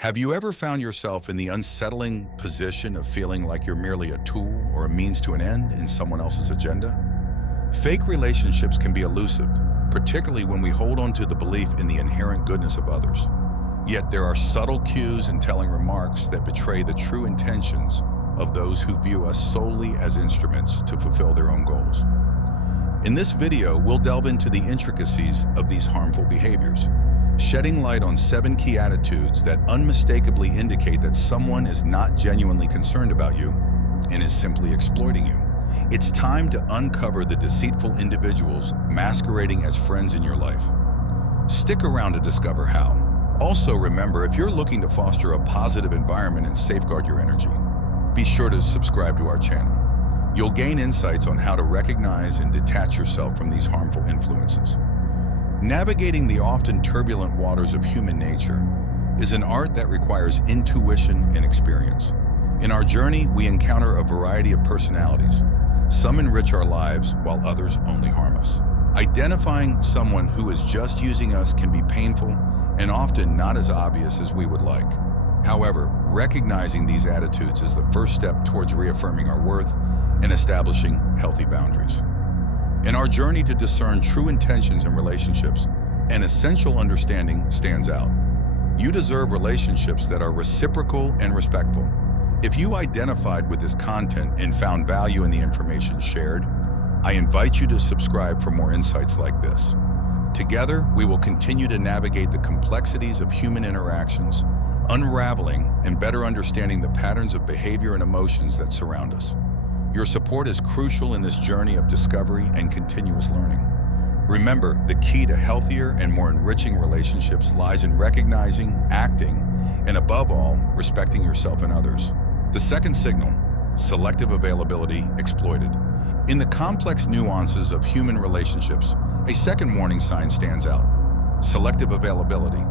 Have you ever found yourself in the unsettling position of feeling like you're merely a tool or a means to an end in someone else's agenda? Fake relationships can be elusive, particularly when we hold on to the belief in the inherent goodness of others. Yet there are subtle cues and telling remarks that betray the true intentions of those who view us solely as instruments to fulfill their own goals. In this video, we'll delve into the intricacies of these harmful behaviors, shedding light on 7 key attitudes that unmistakably indicate that someone is not genuinely concerned about you and is simply exploiting you. It's time to uncover the deceitful individuals masquerading as friends in your life. Stick around to discover how. Also remember, if you're looking to foster a positive environment and safeguard your energy, be sure to subscribe to our channel. You'll gain insights on how to recognize and detach yourself from these harmful influences. Navigating the often turbulent waters of human nature is an art that requires intuition and experience. In our journey, we encounter a variety of personalities. Some enrich our lives, while others only harm us. Identifying someone who is just using us can be painful and often not as obvious as we would like. However, recognizing these attitudes is the first step towards reaffirming our worth and establishing healthy boundaries. In our journey to discern true intentions in relationships, an essential understanding stands out. You deserve relationships that are reciprocal and respectful. If you identified with this content and found value in the information shared, I invite you to subscribe for more insights like this. Together, we will continue to navigate the complexities of human interactions, unraveling and better understanding the patterns of behavior and emotions that surround us. Your support is crucial in this journey of discovery and continuous learning. Remember, the key to healthier and more enriching relationships lies in recognizing, acting, and above all, respecting yourself and others. The second signal, selective availability exploited. In the complex nuances of human relationships, a second warning sign stands out: selective availability.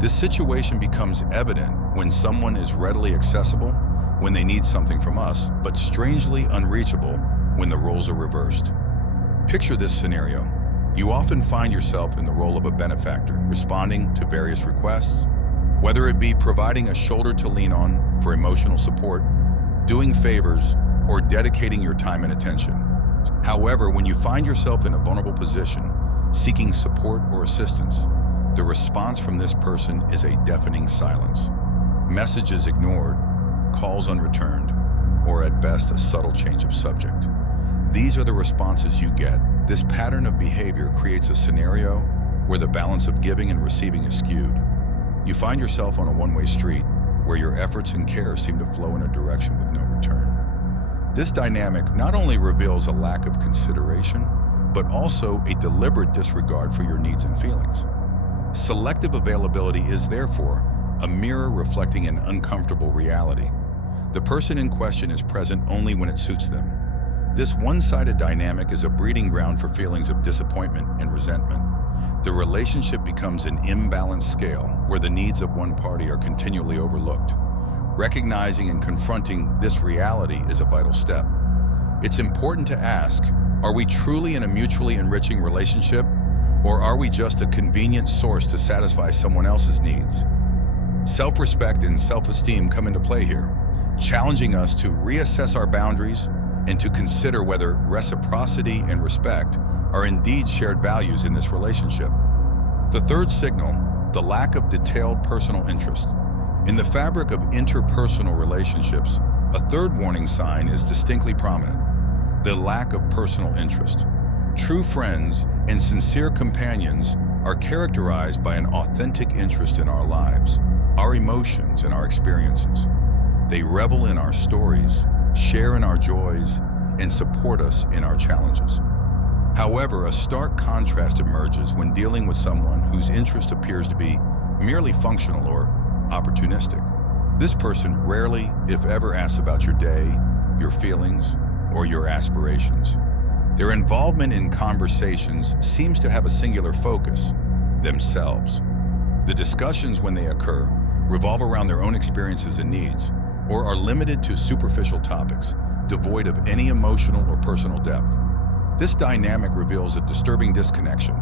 This situation becomes evident when someone is readily accessible when they need something from us, but strangely unreachable when the roles are reversed. Picture this scenario. You often find yourself in the role of a benefactor, responding to various requests, whether it be providing a shoulder to lean on for emotional support, doing favors, or dedicating your time and attention. However, when you find yourself in a vulnerable position, seeking support or assistance, the response from this person is a deafening silence. Messages ignored, calls unreturned, or at best a subtle change of subject. These are the responses you get. This pattern of behavior creates a scenario where the balance of giving and receiving is skewed. You find yourself on a one-way street where your efforts and care seem to flow in a direction with no return. This dynamic not only reveals a lack of consideration, but also a deliberate disregard for your needs and feelings. Selective availability is therefore a mirror reflecting an uncomfortable reality. The person in question is present only when it suits them. This one-sided dynamic is a breeding ground for feelings of disappointment and resentment. The relationship becomes an imbalanced scale where the needs of one party are continually overlooked. Recognizing and confronting this reality is a vital step. It's important to ask, are we truly in a mutually enriching relationship, or are we just a convenient source to satisfy someone else's needs? Self-respect and self-esteem come into play here, challenging us to reassess our boundaries and to consider whether reciprocity and respect are indeed shared values in this relationship. The third signal, the lack of detailed personal interest. In the fabric of interpersonal relationships, a third warning sign is distinctly prominent: the lack of personal interest. True friends and sincere companions are characterized by an authentic interest in our lives, our emotions, and our experiences. They revel in our stories, share in our joys, and support us in our challenges. However, a stark contrast emerges when dealing with someone whose interest appears to be merely functional or opportunistic. This person rarely, if ever, asks about your day, your feelings, or your aspirations. Their involvement in conversations seems to have a singular focus: themselves. The discussions, when they occur, revolve around their own experiences and needs, or are limited to superficial topics, devoid of any emotional or personal depth. This dynamic reveals a disturbing disconnection.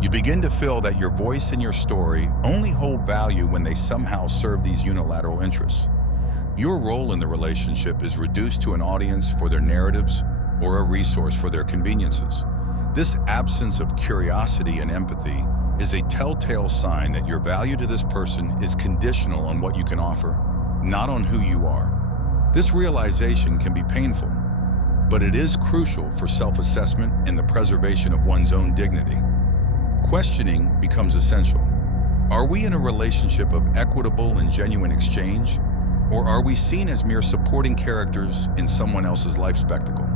You begin to feel that your voice and your story only hold value when they somehow serve these unilateral interests. Your role in the relationship is reduced to an audience for their narratives or a resource for their conveniences. This absence of curiosity and empathy is a telltale sign that your value to this person is conditional on what you can offer, not on who you are. This realization can be painful, but it is crucial for self-assessment and the preservation of one's own dignity. Questioning becomes essential. Are we in a relationship of equitable and genuine exchange, or are we seen as mere supporting characters in someone else's life spectacle?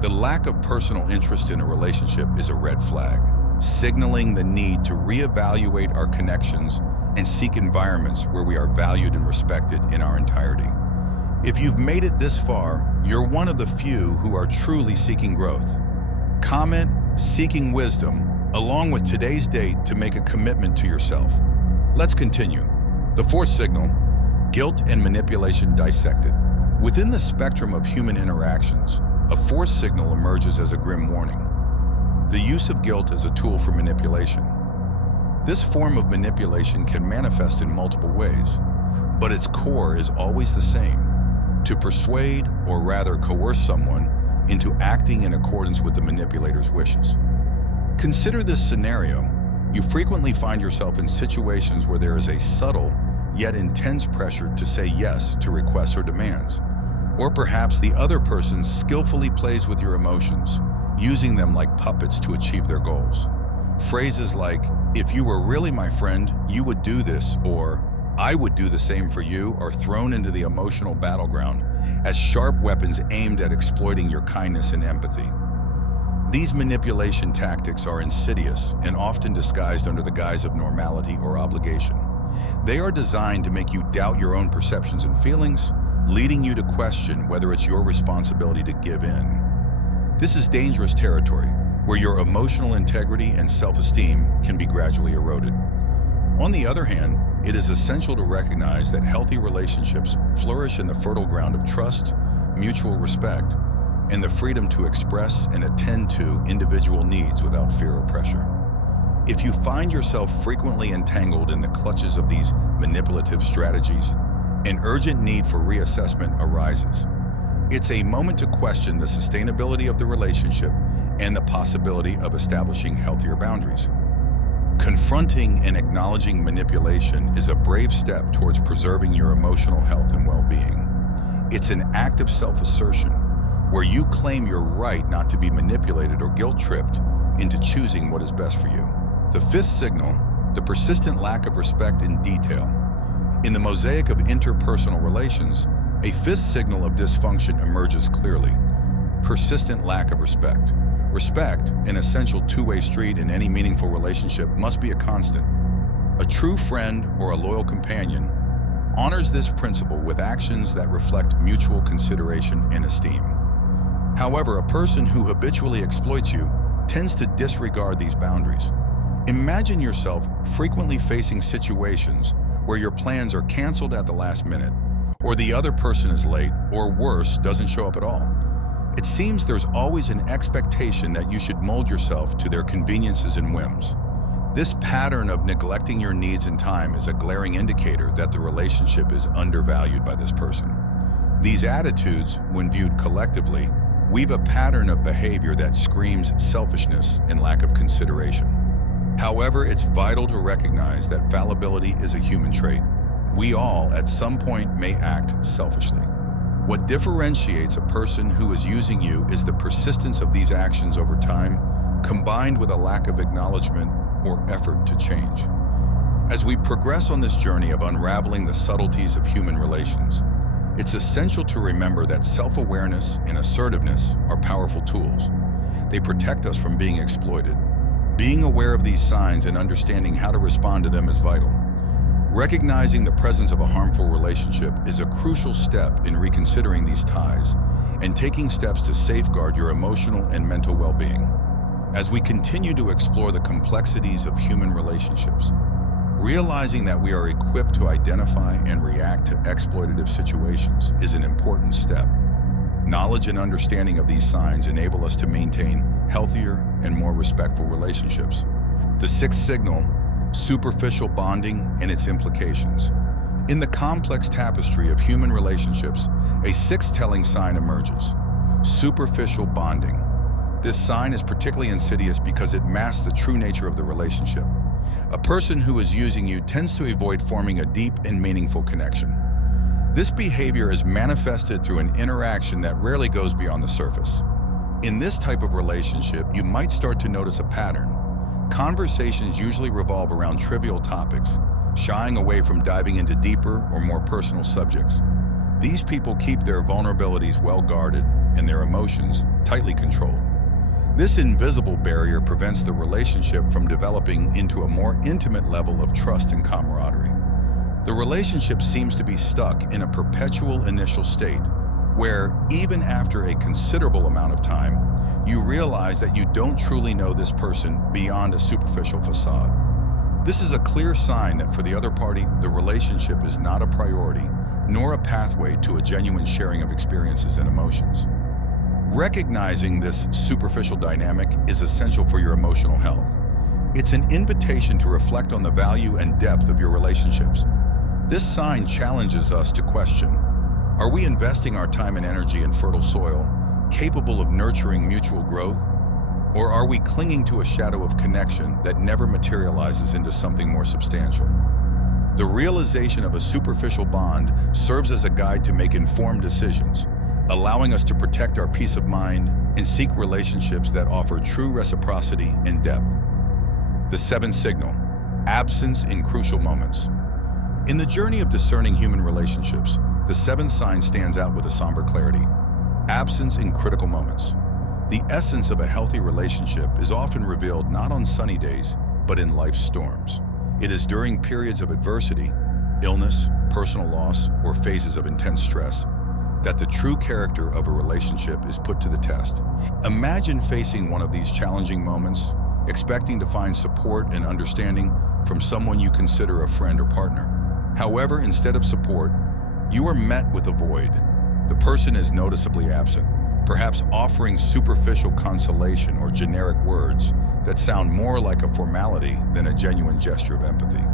The lack of personal interest in a relationship is a red flag, signaling the need to reevaluate our connections and seek environments where we are valued and respected in our entirety. If you've made it this far, you're one of the few who are truly seeking growth. Comment "seeking wisdom" along with today's date to make a commitment to yourself. Let's continue. The fourth signal, guilt and manipulation dissected. Within the spectrum of human interactions, a fourth signal emerges as a grim warning: the use of guilt as a tool for manipulation. This form of manipulation can manifest in multiple ways, but its core is always the same: to persuade, or rather coerce someone into acting in accordance with the manipulator's wishes. Consider this scenario. You frequently find yourself in situations where there is a subtle yet intense pressure to say yes to requests or demands. Or perhaps the other person skillfully plays with your emotions, using them like puppets to achieve their goals. Phrases like, "If you were really my friend, you would do this," or "I would do the same for you," are thrown into the emotional battleground as sharp weapons aimed at exploiting your kindness and empathy. These manipulation tactics are insidious and often disguised under the guise of normality or obligation. They are designed to make you doubt your own perceptions and feelings, leading you to question whether it's your responsibility to give in. This is dangerous territory, where your emotional integrity and self-esteem can be gradually eroded. On the other hand, it is essential to recognize that healthy relationships flourish in the fertile ground of trust, mutual respect, and the freedom to express and attend to individual needs without fear or pressure. If you find yourself frequently entangled in the clutches of these manipulative strategies, an urgent need for reassessment arises. It's a moment to question the sustainability of the relationship and the possibility of establishing healthier boundaries. Confronting and acknowledging manipulation is a brave step towards preserving your emotional health and well-being. It's an act of self-assertion, where you claim your right not to be manipulated or guilt-tripped into choosing what is best for you. The fifth signal, the persistent lack of respect in detail. In the mosaic of interpersonal relations, a fifth signal of dysfunction emerges clearly: persistent lack of respect. Respect, an essential two-way street in any meaningful relationship, must be a constant. A true friend or a loyal companion honors this principle with actions that reflect mutual consideration and esteem. However, a person who habitually exploits you tends to disregard these boundaries. Imagine yourself frequently facing situations where your plans are canceled at the last minute, or the other person is late, or worse, doesn't show up at all. It seems there's always an expectation that you should mold yourself to their conveniences and whims. This pattern of neglecting your needs and time is a glaring indicator that the relationship is undervalued by this person. These attitudes, when viewed collectively, weave a pattern of behavior that screams selfishness and lack of consideration. However, it's vital to recognize that fallibility is a human trait. We all, at some point, may act selfishly. What differentiates a person who is using you is the persistence of these actions over time, combined with a lack of acknowledgement or effort to change. As we progress on this journey of unraveling the subtleties of human relations, it's essential to remember that self-awareness and assertiveness are powerful tools. They protect us from being exploited. Being aware of these signs and understanding how to respond to them is vital. Recognizing the presence of a harmful relationship is a crucial step in reconsidering these ties and taking steps to safeguard your emotional and mental well-being. As we continue to explore the complexities of human relationships, realizing that we are equipped to identify and react to exploitative situations is an important step. Knowledge and understanding of these signs enable us to maintain healthier and more respectful relationships. The sixth signal, superficial bonding and its implications. In the complex tapestry of human relationships, a sixth telling sign emerges: superficial bonding. This sign is particularly insidious because it masks the true nature of the relationship. A person who is using you tends to avoid forming a deep and meaningful connection. This behavior is manifested through an interaction that rarely goes beyond the surface. In this type of relationship, you might start to notice a pattern. Conversations usually revolve around trivial topics, shying away from diving into deeper or more personal subjects. These people keep their vulnerabilities well guarded and their emotions tightly controlled. This invisible barrier prevents the relationship from developing into a more intimate level of trust and camaraderie. The relationship seems to be stuck in a perpetual initial state, where, even after a considerable amount of time, you realize that you don't truly know this person beyond a superficial facade. This is a clear sign that for the other party, the relationship is not a priority, nor a pathway to a genuine sharing of experiences and emotions. Recognizing this superficial dynamic is essential for your emotional health. It's an invitation to reflect on the value and depth of your relationships. This sign challenges us to question: are we investing our time and energy in fertile soil, capable of nurturing mutual growth? Or are we clinging to a shadow of connection that never materializes into something more substantial? The realization of a superficial bond serves as a guide to make informed decisions, allowing us to protect our peace of mind and seek relationships that offer true reciprocity and depth. The seventh signal, absence in crucial moments. In the journey of discerning human relationships, the seventh sign stands out with a somber clarity: absence in critical moments. The essence of a healthy relationship is often revealed not on sunny days, but in life's storms. It is during periods of adversity, illness, personal loss, or phases of intense stress that the true character of a relationship is put to the test. Imagine facing one of these challenging moments, expecting to find support and understanding from someone you consider a friend or partner. However, instead of support, you are met with a void. The person is noticeably absent, perhaps offering superficial consolation or generic words that sound more like a formality than a genuine gesture of empathy.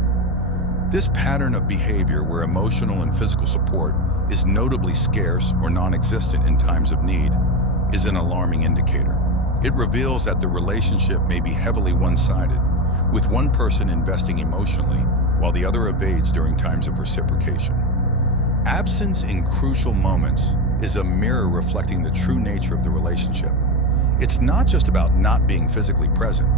This pattern of behavior, where emotional and physical support is notably scarce or non-existent in times of need, is an alarming indicator. It reveals that the relationship may be heavily one-sided, with one person investing emotionally while the other evades during times of reciprocation. Absence in crucial moments is a mirror reflecting the true nature of the relationship. It's not just about not being physically present.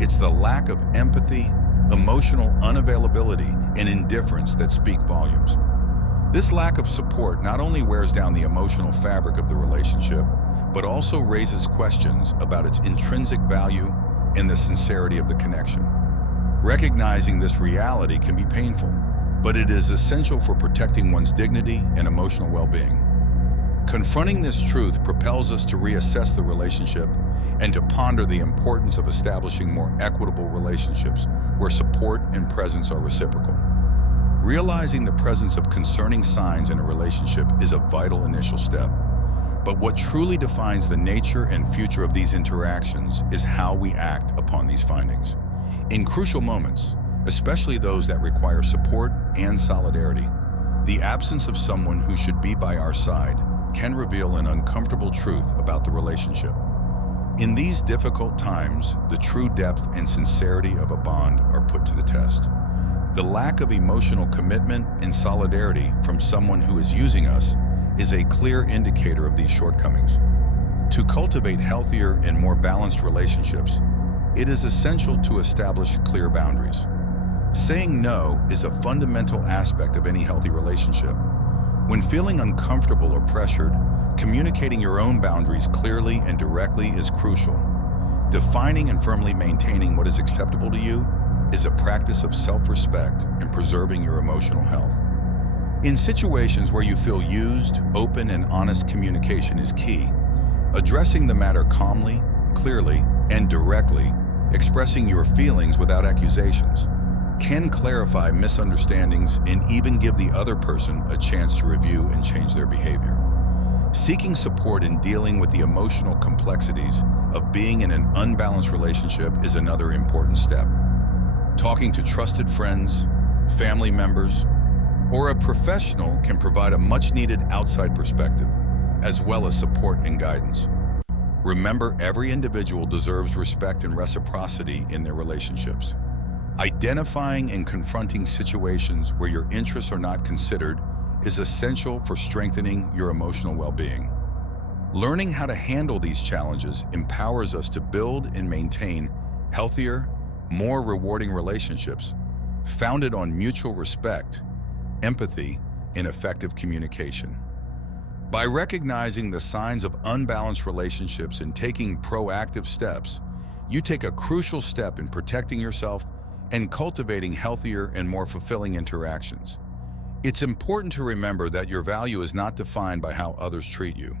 It's the lack of empathy, emotional unavailability, and indifference that speak volumes. This lack of support not only wears down the emotional fabric of the relationship, but also raises questions about its intrinsic value and the sincerity of the connection. Recognizing this reality can be painful, but it is essential for protecting one's dignity and emotional well-being. Confronting this truth propels us to reassess the relationship and to ponder the importance of establishing more equitable relationships where support and presence are reciprocal. Realizing the presence of concerning signs in a relationship is a vital initial step. But what truly defines the nature and future of these interactions is how we act upon these findings. In crucial moments, especially those that require support and solidarity, the absence of someone who should be by our side can reveal an uncomfortable truth about the relationship. In these difficult times, the true depth and sincerity of a bond are put to the test. The lack of emotional commitment and solidarity from someone who is using us is a clear indicator of these shortcomings. To cultivate healthier and more balanced relationships, it is essential to establish clear boundaries. Saying no is a fundamental aspect of any healthy relationship. When feeling uncomfortable or pressured, communicating your own boundaries clearly and directly is crucial. Defining and firmly maintaining what is acceptable to you is a practice of self-respect and preserving your emotional health. In situations where you feel used, open and honest communication is key. Addressing the matter calmly, clearly, and directly, expressing your feelings without accusations, can clarify misunderstandings and even give the other person a chance to review and change their behavior. Seeking support in dealing with the emotional complexities of being in an unbalanced relationship is another important step. Talking to trusted friends, family members, or a professional can provide a much-needed outside perspective, as well as support and guidance. Remember, every individual deserves respect and reciprocity in their relationships. Identifying and confronting situations where your interests are not considered is essential for strengthening your emotional well-being. Learning how to handle these challenges empowers us to build and maintain healthier, more rewarding relationships founded on mutual respect, empathy, and effective communication. By recognizing the signs of unbalanced relationships and taking proactive steps, you take a crucial step in protecting yourself and cultivating healthier and more fulfilling interactions. It's important to remember that your value is not defined by how others treat you.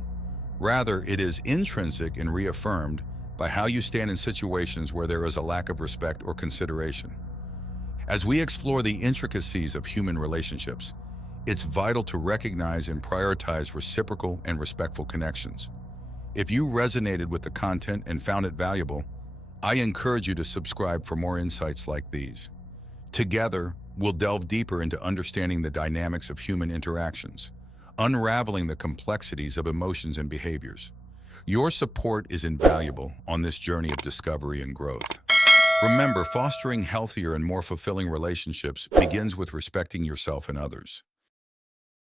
Rather, it is intrinsic and reaffirmed by how you stand in situations where there is a lack of respect or consideration. As we explore the intricacies of human relationships, it's vital to recognize and prioritize reciprocal and respectful connections. If you resonated with the content and found it valuable, I encourage you to subscribe for more insights like these. Together, we'll delve deeper into understanding the dynamics of human interactions, unraveling the complexities of emotions and behaviors. Your support is invaluable on this journey of discovery and growth. Remember, fostering healthier and more fulfilling relationships begins with respecting yourself and others.